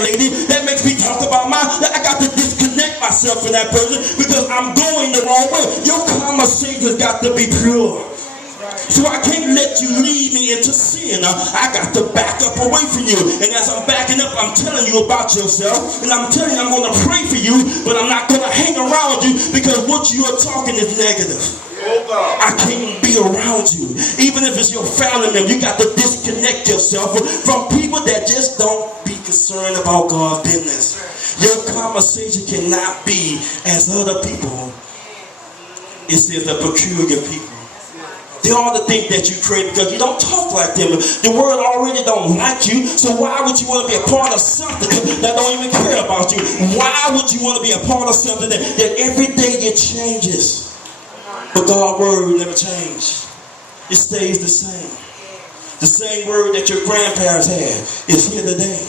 young lady. That makes me talk about I got to disconnect myself from that person because I'm going the wrong way. Your conversation's got to be pure. So I can't let you lead me into sin. I got to back up away from you. And as I'm backing up, I'm telling you about yourself. And I'm telling you I'm going to pray for you, but I'm not going to hang around you because what you are talking is negative. I can't be around you. Even if it's your family member, you got to disconnect yourself from people that just don't be concerned about God's business. Your conversation cannot be as other people. It says the peculiar people. They are the things that you create because you don't talk like them. The world already don't like you, so why would you want to be a part of something that don't even care about you? Why would you want to be a part of something that every day it changes? But God's word never changes. It stays the same. The same word that your grandparents had is here today.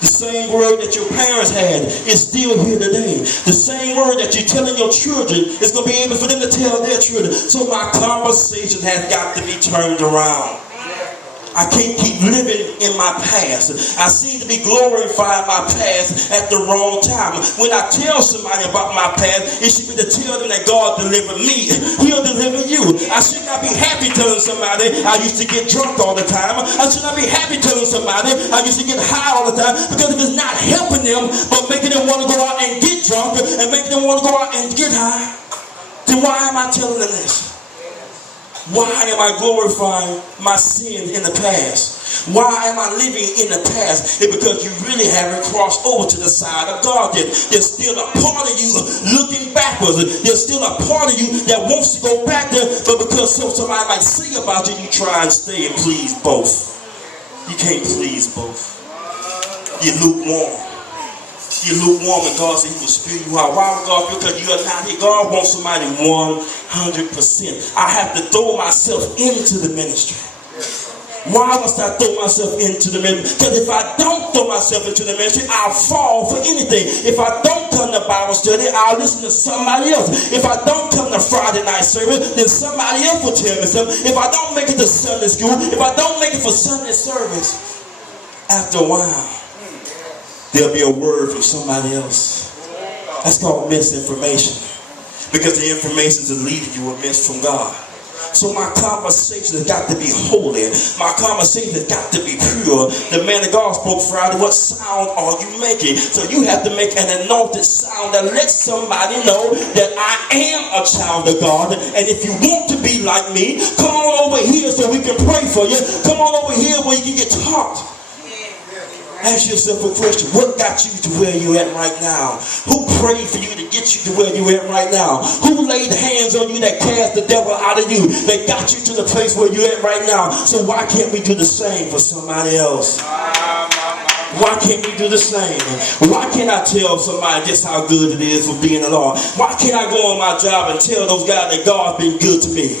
The same word that your parents had is still here today. The same word that you're telling your children is going to be able for them to tell their children. So my conversation has got to be turned around. I can't keep living in my past. I seem to be glorifying my past at the wrong time. When I tell somebody about my past, it should be to tell them that God delivered me. He'll deliver you. I should not be happy telling somebody I used to get drunk all the time. I should not be happy telling somebody I used to get high all the time, because if it's not helping them but making them want to go out and get drunk and making them want to go out and get high, then why am I telling them this? Why am I glorifying my sin in the past? Why am I living in the past? It's because you really haven't crossed over to the side of God yet. There's still a part of you looking backwards. There's still a part of you that wants to go back there, but because somebody might say about you, you try and stay and please both. You can't please both. You're lukewarm. You're lukewarm, and God said He will spew you out. Why would God? Because you are not here. God wants somebody 100%. I have to throw myself into the ministry. Why must I throw myself into the ministry? Because if I don't throw myself into the ministry, I'll fall for anything. If I don't come to Bible study, I'll listen to somebody else. If I don't come to Friday night service, then somebody else will tell me something. If I don't make it to Sunday school, if I don't make it for Sunday service, after a while, there'll be a word from somebody else. That's called misinformation. Because the information is leading you a miss from God. So my conversation has got to be holy. My conversation has got to be pure. The man of God spoke Friday. What sound are you making? So you have to make an anointed sound that lets somebody know that I am a child of God. And if you want to be like me, come on over here so we can pray for you. Come on over here where you can get taught. Ask yourself a question. What got you to where you're at right now? Who prayed for you to get you to where you're at right now? Who laid hands on you that cast the devil out of you? That got you to the place where you're at right now? So why can't we do the same for somebody else? Why can't we do the same? Why can't I tell somebody just how good it is for being the Lord? Why can't I go on my job and tell those guys that God's been good to me?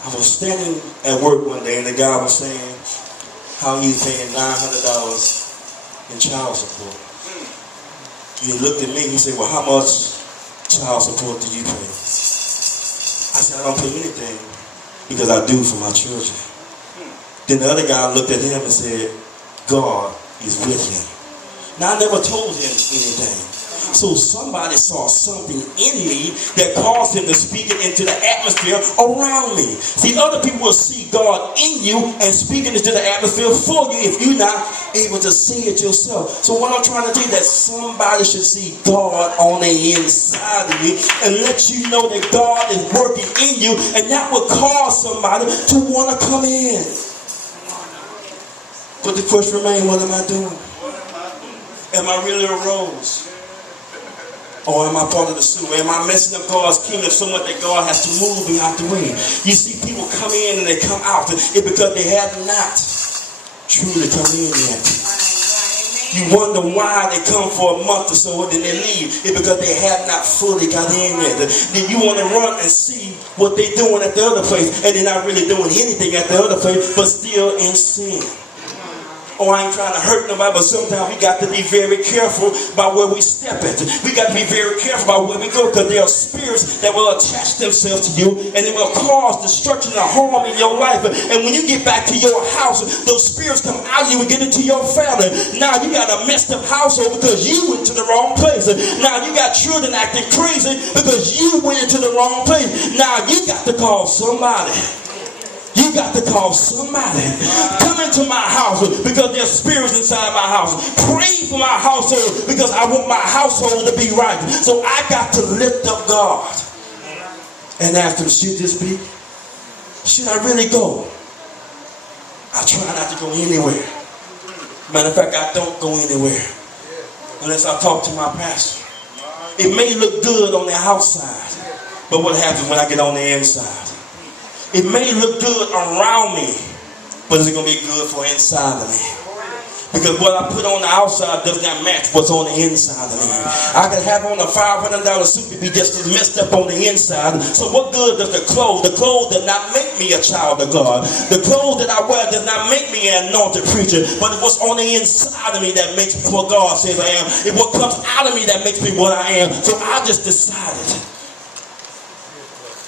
I was standing at work one day and the guy was saying how he's paying $900 in child support. He looked at me and he said, well, how much child support do you pay? I said, I don't pay anything because I do for my children. Then the other guy looked at him and said, God is with him. Now, I never told him anything. So somebody saw something in me that caused him to speak it into the atmosphere around me. See, other people will see God in you and speak it into the atmosphere for you if you're not able to see it yourself. So what I'm trying to do is that somebody should see God on the inside of you and let you know that God is working in you, and that will cause somebody to want to come in. But the question remains, what am I doing? Am I really a rose? Or am I part of the sewer? Am I messing up God's kingdom so much that God has to move me out the way? You see, people come in and they come out. It's because they have not truly come in yet. You wonder why they come for a month or so and then they leave. It's because they have not fully got in yet. Then you want to run and see what they're doing at the other place, and they're not really doing anything at the other place, but still in sin. Oh, I ain't trying to hurt nobody, but sometimes we got to be very careful about where we step at. We got to be very careful about where we go, because there are spirits that will attach themselves to you, and it will cause destruction and harm in your life. And when you get back to your house, those spirits come out of you and get into your family. Now you got a messed up household because you went to the wrong place. Now you got children acting crazy because you went into the wrong place. Now you got to call somebody. You got to call somebody. Come into my house because there's spirits inside my house. Pray for my household because I want my household to be right. So I got to lift up God and ask him, should this be? Should I really go? I try not to go anywhere. Matter of fact, I don't go anywhere unless I talk to my pastor. It may look good on the outside, but what happens when I get on the inside? It may look good around me, but is it going to be good for inside of me? Because what I put on the outside does not match what's on the inside of me. I can have on a $500 suit and be just as messed up on the inside. So what good does the clothes? The clothes does not make me a child of God. The clothes that I wear does not make me an anointed preacher. But it's what's on the inside of me that makes me what God says I am. It's what comes out of me that makes me what I am. So I just decided,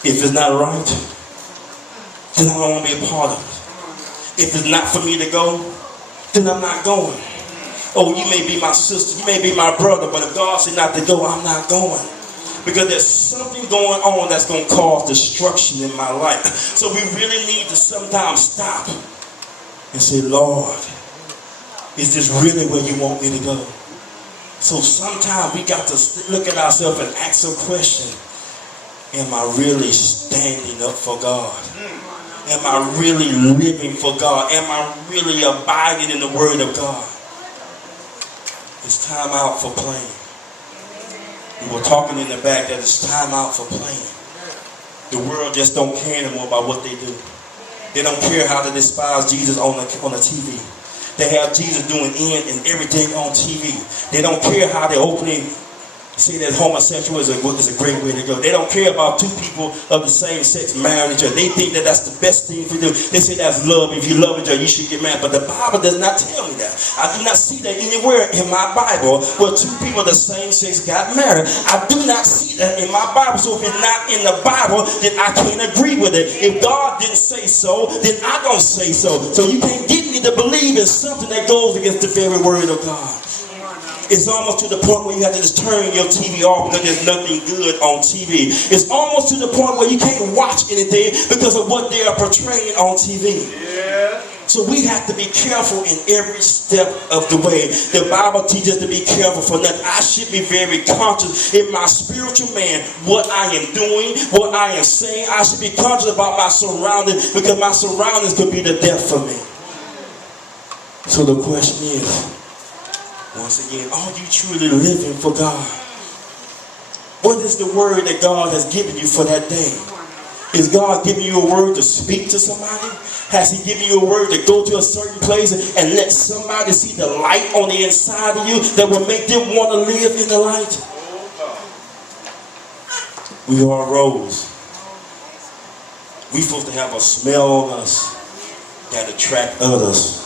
if it's not right, then I don't want to be a part of it. If it's not for me to go, then I'm not going. Oh, you may be my sister, you may be my brother, but if God said not to go, I'm not going. Because there's something going on that's going to cause destruction in my life. So we really need to sometimes stop and say, Lord, is this really where you want me to go? So sometimes we got to look at ourselves and ask a question. Am I really standing up for God? Am I really living for God? Am I really abiding in the word of God? It's time out for playing. We were talking in the back that it's time out for playing. The world just don't care anymore about what they do. They don't care how to despise Jesus on the TV. They have Jesus doing in and everything on TV. They don't care how they're opening. See that homosexual is a great way to go. They don't care about two people of the same sex marrying each other. They think that that's the best thing for them. They say that's love. If you love each other, you should get married. But the Bible does not tell me that. I do not see that anywhere in my Bible where two people of the same sex got married. I do not see that in my Bible. So if it's not in the Bible, then I can't agree with it. If God didn't say so, then I don't say so. So you can't get me to believe in something that goes against the very word of God. It's almost to the point where you have to just turn your TV off because there's nothing good on TV. It's almost to the point where you can't watch anything because of what they are portraying on TV. Yeah. So we have to be careful in every step of the way. The Bible teaches us to be careful for nothing. I should be very conscious in my spiritual man, what I am doing, what I am saying. I should be conscious about my surroundings because my surroundings could be the death for me. So the question is, once again, are you truly living for God? What is the word that God has given you for that day? Is God giving you a word to speak to somebody? Has he given you a word to go to a certain place and let somebody see the light on the inside of you that will make them want to live in the light? We are a rose. We're supposed to have a smell on us that attract others